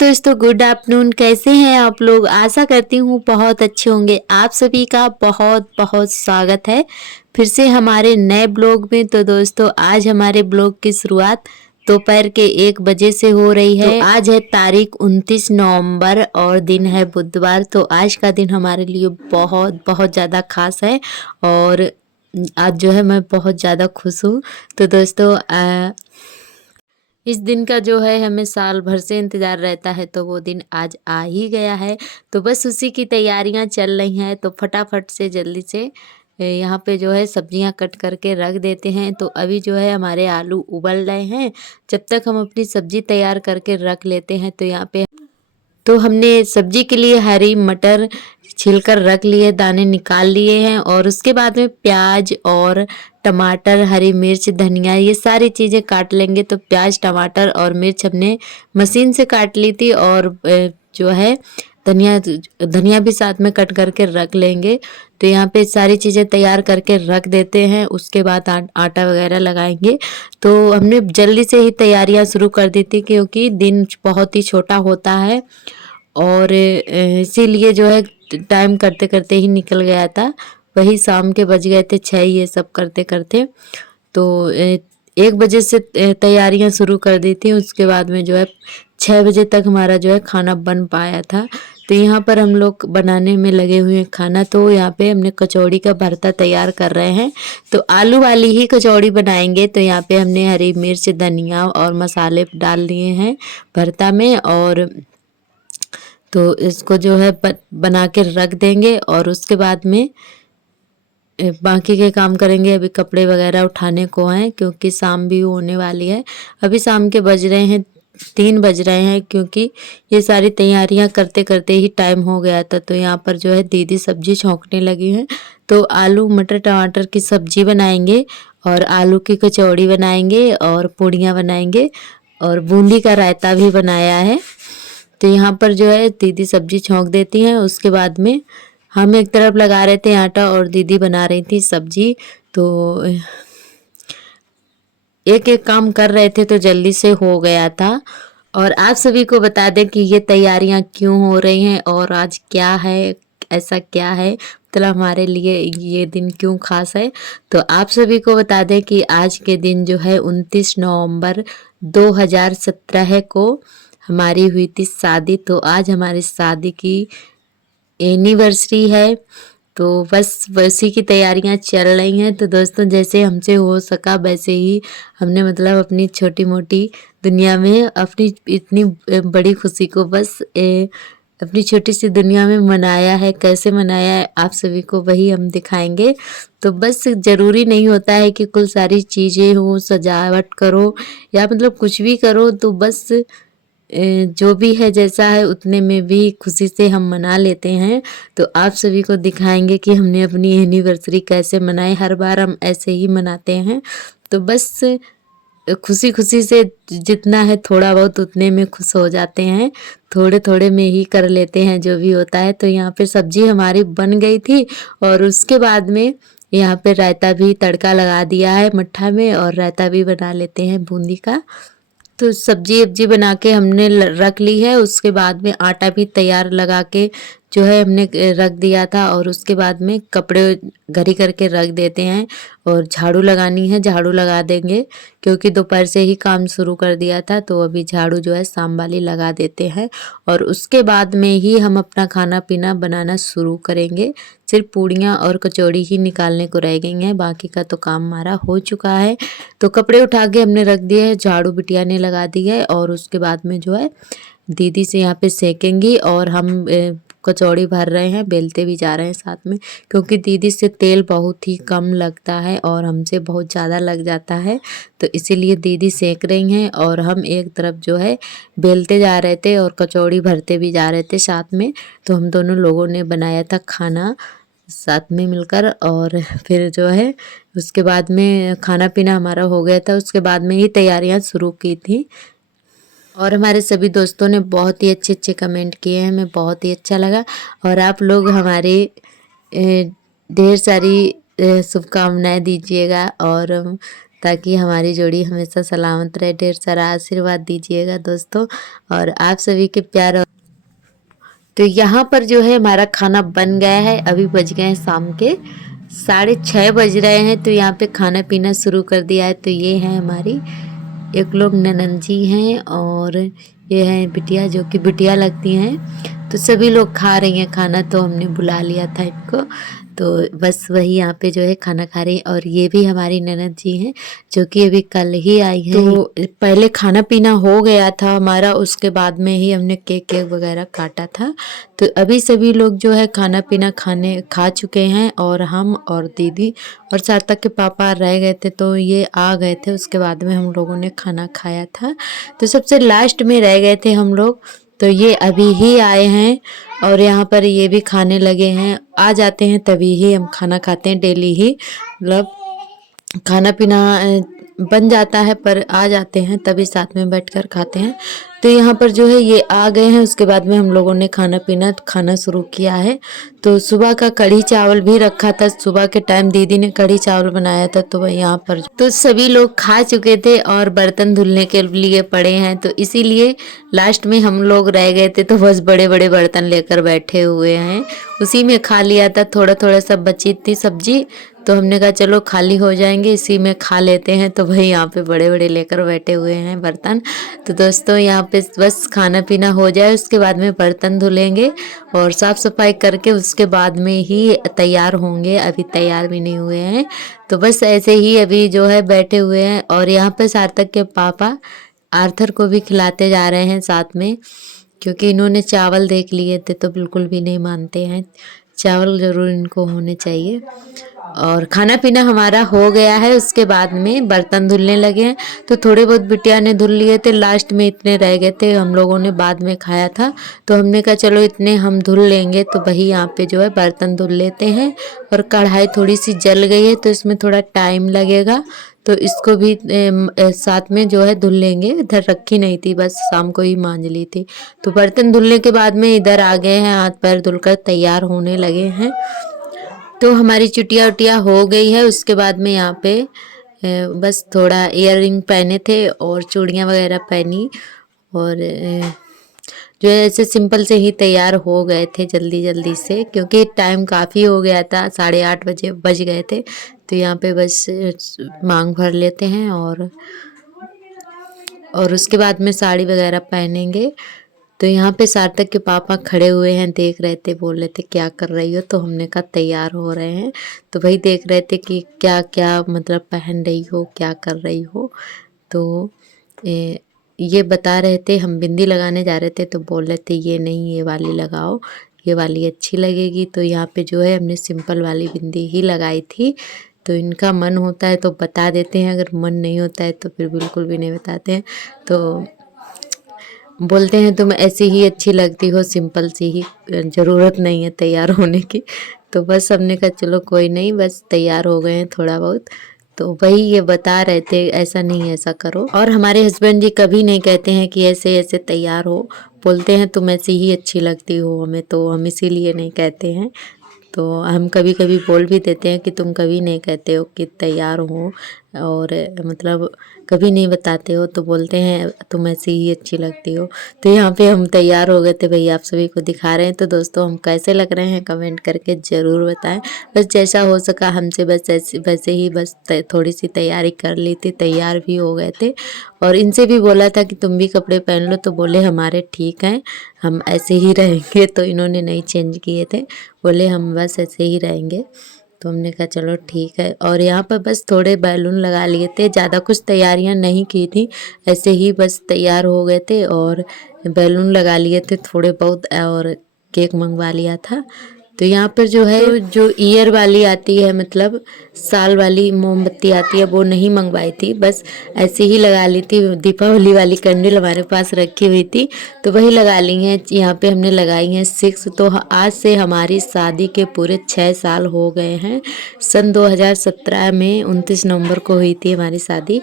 दोस्तों, good afternoon. कैसे हैं आप लोग? आशा करती हूँ बहुत अच्छे होंगे। आप सभी का बहुत बहुत स्वागत है फिर से हमारे नए ब्लॉग में। तो दोस्तों, आज हमारे ब्लॉग की शुरुआत दोपहर के 1 बजे से हो रही है। तो आज है तारीख 29 नवंबर और दिन है बुधवार। तो आज का दिन हमारे लिए बहुत बहुत ज़्यादा खास है और आज जो है मैं बहुत ज़्यादा खुश हूँ। तो दोस्तों, इस दिन का जो है हमें साल भर से इंतज़ार रहता है, तो वो दिन आज आ ही गया है। तो बस उसी की तैयारियां चल रही हैं। तो फटाफट से जल्दी से यहाँ पे जो है सब्जियां कट करके रख देते हैं। तो अभी जो है हमारे आलू उबल रहे हैं। जब तक हम अपनी सब्जी तैयार करके रख लेते हैं, तो यहाँ पे तो हमने सब्जी के लिए हरी मटर छिलकर रख लिए, दाने निकाल लिए हैं। और उसके बाद में प्याज और टमाटर, हरी मिर्च, धनिया, ये सारी चीज़ें काट लेंगे। तो प्याज, टमाटर और मिर्च हमने मशीन से काट ली थी और जो है धनिया धनिया भी साथ में कट करके रख लेंगे। तो यहाँ पे सारी चीज़ें तैयार करके रख देते हैं। उसके बाद आटा वगैरह लगाएंगे। तो हमने जल्दी से ही तैयारियां शुरू कर दी थी, क्योंकि दिन बहुत ही छोटा होता है और इसीलिए जो है टाइम करते करते ही निकल गया था। वही शाम के बज गए थे 6 ये सब करते करते। तो 1 बजे से तैयारियां शुरू कर दी थी। उसके बाद में जो है 6 बजे तक हमारा जो है खाना बन पाया था। तो यहाँ पर हम लोग बनाने में लगे हुए हैं खाना। तो यहाँ पे हमने कचौड़ी का भरता तैयार कर रहे हैं। तो आलू वाली ही कचौड़ी बनाएंगे। तो यहाँ पे हमने हरी मिर्च, धनिया और मसाले डाल लिए हैं भरता में। और तो इसको जो है बना के रख देंगे और उसके बाद में बाकी के काम करेंगे। अभी कपड़े वगैरह उठाने को हैं, क्योंकि शाम भी होने वाली है। अभी शाम के बज रहे हैं 3 बज रहे हैं, क्योंकि ये सारी तैयारियां करते करते ही टाइम हो गया था। तो यहाँ पर जो है दीदी सब्जी छौंकने लगी हैं। तो आलू मटर टमाटर की सब्जी बनाएंगे और आलू की कचौड़ी बनाएंगे और पूड़ियाँ बनाएंगे और बूंदी का रायता भी बनाया है। तो यहाँ पर जो है दीदी सब्जी छौंक देती हैं। उसके बाद में हम एक तरफ लगा रहे थे आटा और दीदी बना रही थी सब्जी। तो एक एक काम कर रहे थे, तो जल्दी से हो गया था। और आप सभी को बता दें कि ये तैयारियां क्यों हो रही हैं और आज क्या है, ऐसा क्या है, मतलब हमारे लिए ये दिन क्यों खास है। तो आप सभी को बता दें कि आज के दिन जो है 29 नवंबर 2017 को हमारी हुई थी शादी। तो आज हमारी शादी की एनिवर्सरी है। तो बस वैसी की तैयारियां चल रही हैं। तो दोस्तों, जैसे हमसे हो सका वैसे ही हमने मतलब अपनी छोटी मोटी दुनिया में अपनी इतनी बड़ी खुशी को बस अपनी छोटी सी दुनिया में मनाया है। कैसे मनाया है आप सभी को वही हम दिखाएंगे। तो बस ज़रूरी नहीं होता है कि कुल सारी चीज़ें हो, सजावट करो या मतलब कुछ भी करो। तो बस जो भी है जैसा है उतने में भी खुशी से हम मना लेते हैं। तो आप सभी को दिखाएंगे कि हमने अपनी एनिवर्सरी कैसे मनाई। हर बार हम ऐसे ही मनाते हैं। तो बस खुशी खुशी से जितना है थोड़ा बहुत उतने में खुश हो जाते हैं। थोड़े थोड़े में ही कर लेते हैं जो भी होता है। तो यहाँ पे सब्जी हमारी बन गई थी और उसके बाद में यहाँ पे रायता भी तड़का लगा दिया है मट्ठा में और रायता भी बना लेते हैं बूंदी का। तो सब्जी वब्जी बना के हमने रख ली है। उसके बाद में आटा भी तैयार लगा के जो है हमने रख दिया था। और उसके बाद में कपड़े घड़ी करके रख देते हैं और झाड़ू लगानी है, झाड़ू लगा देंगे, क्योंकि दोपहर से ही काम शुरू कर दिया था। तो अभी झाड़ू जो है शाम वाली लगा देते हैं और उसके बाद में ही हम अपना खाना पीना बनाना शुरू करेंगे। सिर्फ पूड़ियाँ और कचौड़ी ही निकालने को रह गई हैं, बाकी का तो काम हमारा हो चुका है। तो कपड़े उठा के हमने रख दिए हैं, झाड़ू बिटिया ने लगा दी है और उसके बाद में जो है दीदी से यहाँ पे सेकेंगी और हम कचौड़ी भर रहे हैं, बेलते भी जा रहे हैं साथ में, क्योंकि दीदी से तेल बहुत ही कम लगता है और हमसे बहुत ज़्यादा लग जाता है। तो इसीलिए दीदी सेक रही हैं और हम एक तरफ जो है बेलते जा रहे थे और कचौड़ी भरते भी जा रहे थे साथ में। तो हम दोनों लोगों ने बनाया था खाना साथ में मिलकर। और फिर जो है उसके बाद में खाना पीना हमारा हो गया था। उसके बाद में ही तैयारियां शुरू की थी और हमारे सभी दोस्तों ने बहुत ही अच्छे अच्छे कमेंट किए हैं, हमें बहुत ही अच्छा लगा। और आप लोग हमारे ढेर सारी शुभकामनाएं दीजिएगा और ताकि हमारी जोड़ी हमेशा सलामत रहे। ढेर सारा आशीर्वाद दीजिएगा दोस्तों और आप सभी के प्यार। तो यहाँ पर जो है हमारा खाना बन गया है। अभी बज गए हैं शाम के 6:30 बज रहे हैं। तो यहाँ पे खाना पीना शुरू कर दिया है। तो ये है हमारी एक लोग ननंद जी हैं और ये हैं बिटिया, जो कि बिटिया लगती हैं। तो सभी लोग खा रही हैं खाना, तो हमने बुला लिया था इनको। तो बस वही यहाँ पे जो है खाना खा रही हैं। और ये भी हमारी ननद जी हैं जो कि अभी कल ही आई हैं। तो पहले खाना पीना हो गया था हमारा, उसके बाद में ही हमने केक वगैरह काटा था। तो अभी सभी लोग जो है खाना पीना खा चुके हैं और हम और दीदी और सार्थक के पापा रह गए थे, तो ये आ गए थे। उसके बाद में हम लोगों ने खाना खाया था। तो सबसे लास्ट में रह गए थे हम लोग, तो ये अभी ही आए हैं और यहाँ पर ये भी खाने लगे हैं। आ जाते हैं तभी ही हम खाना खाते हैं, डेली ही मतलब खाना पीना बन जाता है, पर आ जाते हैं तभी साथ में बैठकर खाते हैं। तो यहाँ पर जो है ये आ गए हैं, उसके बाद में हम लोगों ने खाना शुरू किया है। तो सुबह का कढ़ी चावल भी रखा था, सुबह के टाइम दीदी ने कढ़ी चावल बनाया था। तो वह यहाँ पर तो सभी लोग खा चुके थे और बर्तन धुलने के लिए पड़े हैं, तो इसीलिए लास्ट में हम लोग रह गए थे। तो बस बड़े बड़े बर्तन लेकर बैठे हुए हैं, उसी में खा लिया था। थोड़ा थोड़ा सा बची थी सब्जी, तो हमने कहा चलो खाली हो जाएंगे इसी में खा लेते हैं। तो भाई यहाँ पे बड़े बड़े लेकर बैठे हुए हैं बर्तन। तो दोस्तों यहाँ पे बस खाना पीना हो जाए, उसके बाद में बर्तन धुलेंगे और साफ़ सफाई करके उसके बाद में ही तैयार होंगे। अभी तैयार भी नहीं हुए हैं, तो बस ऐसे ही अभी जो है बैठे हुए हैं। और यहाँ पे सार्थक के पापा आर्थर को भी खिलाते जा रहे हैं साथ में, क्योंकि इन्होंने चावल देख लिए थे तो बिल्कुल भी नहीं मानते हैं, चावल ज़रूर इनको होने चाहिए। और खाना पीना हमारा हो गया है, उसके बाद में बर्तन धुलने लगे हैं। तो थोड़े बहुत बिटिया ने धुल लिए थे, लास्ट में इतने रह गए थे, हम लोगों ने बाद में खाया था। तो हमने कहा चलो इतने हम धुल लेंगे। तो वही यहाँ पे जो है बर्तन धुल लेते हैं। और कढ़ाई थोड़ी सी जल गई है, तो इसमें थोड़ा टाइम लगेगा, तो इसको भी साथ में जो है धुल लेंगे। इधर रखी नहीं थी, बस शाम को ही मांज ली थी। तो बर्तन धुलने के बाद में इधर आ गए हैं, हाथ पैर धुलकर तैयार होने लगे हैं। तो हमारी चुटिया उटिया हो गई है। उसके बाद में यहाँ पे बस थोड़ा इयररिंग पहने थे और चूड़ियाँ वगैरह पहनी, और जो है ऐसे सिंपल से ही तैयार हो गए थे जल्दी जल्दी से, क्योंकि टाइम काफ़ी हो गया था, 8:30 बजे बज गए थे। तो यहाँ पे बस मांग भर लेते हैं और उसके बाद में साड़ी वगैरह पहनेंगे। तो यहाँ पे सार्थक के पापा खड़े हुए हैं, देख रहे थे, बोल रहे थे क्या कर रही हो। तो हमने कहा तैयार हो रहे हैं। तो वही देख रहे थे कि क्या क्या मतलब पहन रही हो, क्या कर रही हो। तो ये बता रहे थे, हम बिंदी लगाने जा रहे थे तो बोल रहे थे ये नहीं, ये वाली लगाओ, ये वाली अच्छी लगेगी। तो यहाँ पे जो है हमने सिंपल वाली बिंदी ही लगाई थी। तो इनका मन होता है तो बता देते हैं, अगर मन नहीं होता है तो फिर बिल्कुल भी नहीं बताते हैं। तो बोलते हैं तुम ऐसी ही अच्छी लगती हो, सिंपल सी ही, ज़रूरत नहीं है तैयार होने की। तो बस हमने कहा चलो कोई नहीं, बस तैयार हो गए हैं थोड़ा बहुत। तो वही ये बता रहे थे ऐसा नहीं ऐसा करो। और हमारे हस्बैंड जी कभी नहीं कहते हैं कि ऐसे ऐसे तैयार हो, बोलते हैं तुम ऐसी ही अच्छी लगती हो हमें, तो हम इसीलिए नहीं कहते हैं। तो हम कभी कभी बोल भी देते हैं कि तुम कभी नहीं कहते हो कि तैयार हो, और मतलब कभी नहीं बताते हो, तो बोलते हैं तुम ऐसी ही अच्छी लगती हो। तो यहाँ पे हम तैयार हो गए थे, भैया आप सभी को दिखा रहे हैं। तो दोस्तों हम कैसे लग रहे हैं कमेंट करके ज़रूर बताएं। बस जैसा हो सका हमसे, बस वैसे ही बस थोड़ी सी तैयारी कर ली थी, तैयार भी हो गए थे। और इनसे भी बोला था कि तुम भी कपड़े पहन लो, तो बोले हमारे ठीक हैं, हम ऐसे ही रहेंगे। तो इन्होंने नहीं चेंज किए थे, बोले हम बस ऐसे ही रहेंगे। तो हमने कहा चलो ठीक है। और यहाँ पर बस थोड़े बैलून लगा लिए थे, ज़्यादा कुछ तैयारियाँ नहीं की थी, ऐसे ही बस तैयार हो गए थे और बैलून लगा लिए थे थोड़े बहुत, और केक मंगवा लिया था। तो यहाँ पर जो है जो ईयर वाली आती है, मतलब साल वाली मोमबत्ती आती है, वो नहीं मंगवाई थी, बस ऐसे ही लगा ली थी। दीपावली वाली कैंडल हमारे पास रखी हुई थी, तो वही लगा ली हैं। यहाँ पे हमने लगाई हैं 6। तो आज से हमारी शादी के पूरे 6 साल हो गए हैं। सन 2017 में 29 नवंबर को हुई थी हमारी शादी।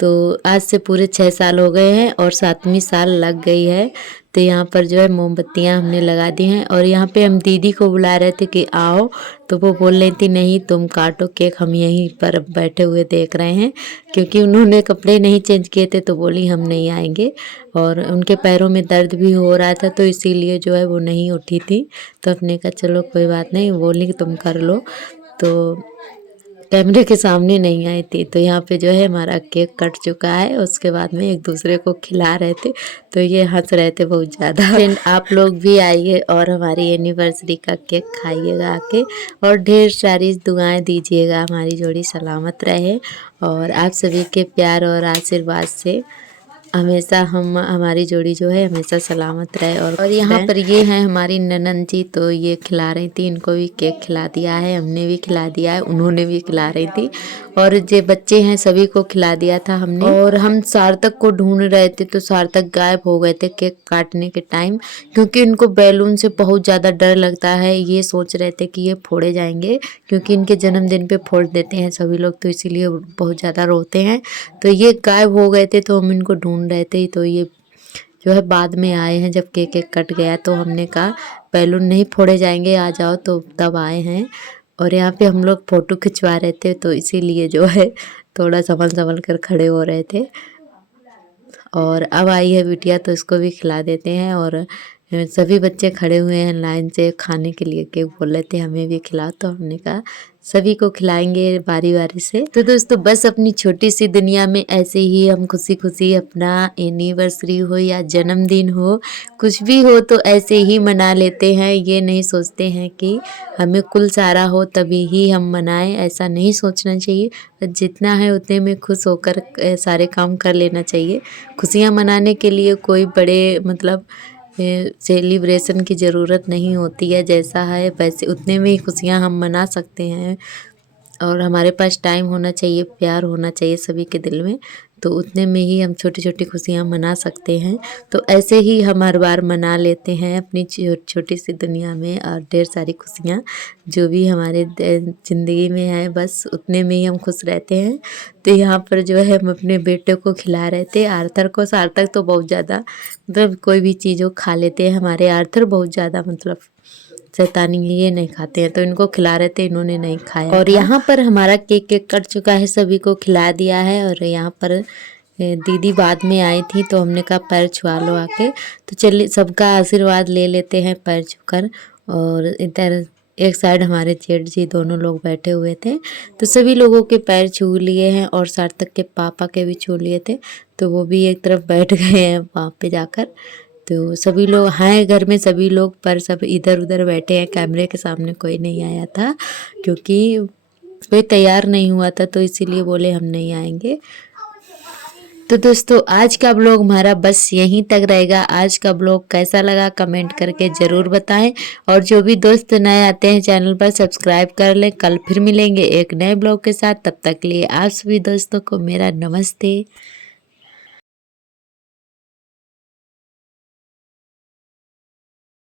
तो आज से पूरे 6 साल हो गए हैं और 7वीं साल लग गई है। तो यहाँ पर जो है मोमबत्तियाँ हमने लगा दी हैं और यहाँ पे हम दीदी को बुला रहे थे कि आओ, तो वो बोल रही थी नहीं तुम काटो केक, हम यहीं पर बैठे हुए देख रहे हैं, क्योंकि उन्होंने कपड़े नहीं चेंज किए थे तो बोली हम नहीं आएंगे और उनके पैरों में दर्द भी हो रहा था तो इसीलिए जो है वो नहीं उठी थी। तो अपने कहा चलो कोई बात नहीं, बोली कि तुम कर लो, तो कैमरे के सामने नहीं आई थी। तो यहाँ पे जो है हमारा केक कट चुका है, उसके बाद में एक दूसरे को खिला रहे थे तो ये हंस रहे थे बहुत ज़्यादा। फ्रेंड आप लोग भी आइए और हमारी एनिवर्सरी का केक खाइएगा आके और ढेर सारी दुआएं दीजिएगा, हमारी जोड़ी सलामत रहे और आप सभी के प्यार और आशीर्वाद से हमेशा हमारी जोड़ी जो है हमेशा सलामत रहे। और यहाँ पर ये है हमारी ननंद जी, तो ये खिला रही थी, इनको भी केक खिला दिया है, हमने भी खिला दिया है, उन्होंने भी खिला रही थी और जो बच्चे हैं सभी को खिला दिया था हमने। और हम सार्थक को ढूंढ रहे थे तो सार्थक गायब हो गए थे केक काटने के टाइम, क्योंकि इनको बैलून से बहुत ज़्यादा डर लगता है। ये सोच रहे थे कि ये फोड़े जाएंगे, क्योंकि इनके जन्मदिन पे फोड़ देते हैं सभी लोग, तो इसीलिए बहुत ज़्यादा रोते हैं। तो ये गायब हो गए थे तो हम इनको ढूंढ रहे थे, तो ये जो है बाद में आए हैं जब केक कट गया, तो हमने कहा बैलून नहीं फोड़े जाएंगे आ जाओ, तो तब आए हैं। और यहाँ पे हम लोग फ़ोटो खिंचवा रहे थे तो इसीलिए जो है थोड़ा संभल संभल कर खड़े हो रहे थे। और अब आई है बिटिया तो इसको भी खिला देते हैं और सभी बच्चे खड़े हुए हैं लाइन से खाने के लिए, केक बोल रहे थे हमें भी खिलाओ, तो हमने कहा सभी को खिलाएंगे बारी बारी से। तो दोस्तों बस अपनी छोटी सी दुनिया में ऐसे ही हम खुशी खुशी अपना एनिवर्सरी हो या जन्मदिन हो, कुछ भी हो तो ऐसे ही मना लेते हैं। ये नहीं सोचते हैं कि हमें कुल सारा हो तभी ही हम मनाएं, ऐसा नहीं सोचना चाहिए। जितना है उतने में खुश होकर सारे काम कर लेना चाहिए। खुशियाँ मनाने के लिए कोई बड़े मतलब सेलिब्रेशन की ज़रूरत नहीं होती है, जैसा है वैसे उतने में ही खुशियाँ हम मना सकते हैं। और हमारे पास टाइम होना चाहिए, प्यार होना चाहिए सभी के दिल में, तो उतने में ही हम छोटी छोटी खुशियाँ मना सकते हैं। तो ऐसे ही हम हर बार मना लेते हैं अपनी छोटी सी दुनिया में और ढेर सारी खुशियाँ जो भी हमारे ज़िंदगी में है, बस उतने में ही हम खुश रहते हैं। तो यहाँ पर जो है हम अपने बेटे को खिला रहे थे, आर्थर को। सार्थक तो बहुत ज़्यादा मतलब कोई भी चीज़ हो खा लेते हैं, हमारे आर्थर बहुत ज़्यादा मतलब शैतानी, ये नहीं खाते हैं, तो इनको खिला रहे थे, इन्होंने नहीं खाया। और यहाँ पर हमारा केक कट चुका है, सभी को खिला दिया है। और यहाँ पर दीदी बाद में आई थी तो हमने कहा पैर छुआ लो आके, तो चलिए सबका आशीर्वाद ले लेते हैं पैर छूकर। और इधर एक साइड हमारे जेठ जी दोनों लोग बैठे हुए थे, तो सभी लोगों के पैर छू लिए हैं और सार्थक के पापा के भी छू लिए थे, तो वो भी एक तरफ बैठ गए हैं वहाँ पे जाकर। तो सभी लोग हैं घर में, सभी लोग पर सब इधर उधर बैठे हैं, कैमरे के सामने कोई नहीं आया था क्योंकि कोई तैयार नहीं हुआ था, तो इसीलिए बोले हम नहीं आएंगे। तो दोस्तों आज का ब्लॉग हमारा बस यहीं तक रहेगा। आज का ब्लॉग कैसा लगा कमेंट करके ज़रूर बताएं और जो भी दोस्त नए आते हैं चैनल पर सब्सक्राइब कर लें। कल फिर मिलेंगे एक नए ब्लॉग के साथ, तब तक के लिए आप सभी दोस्तों को मेरा नमस्ते।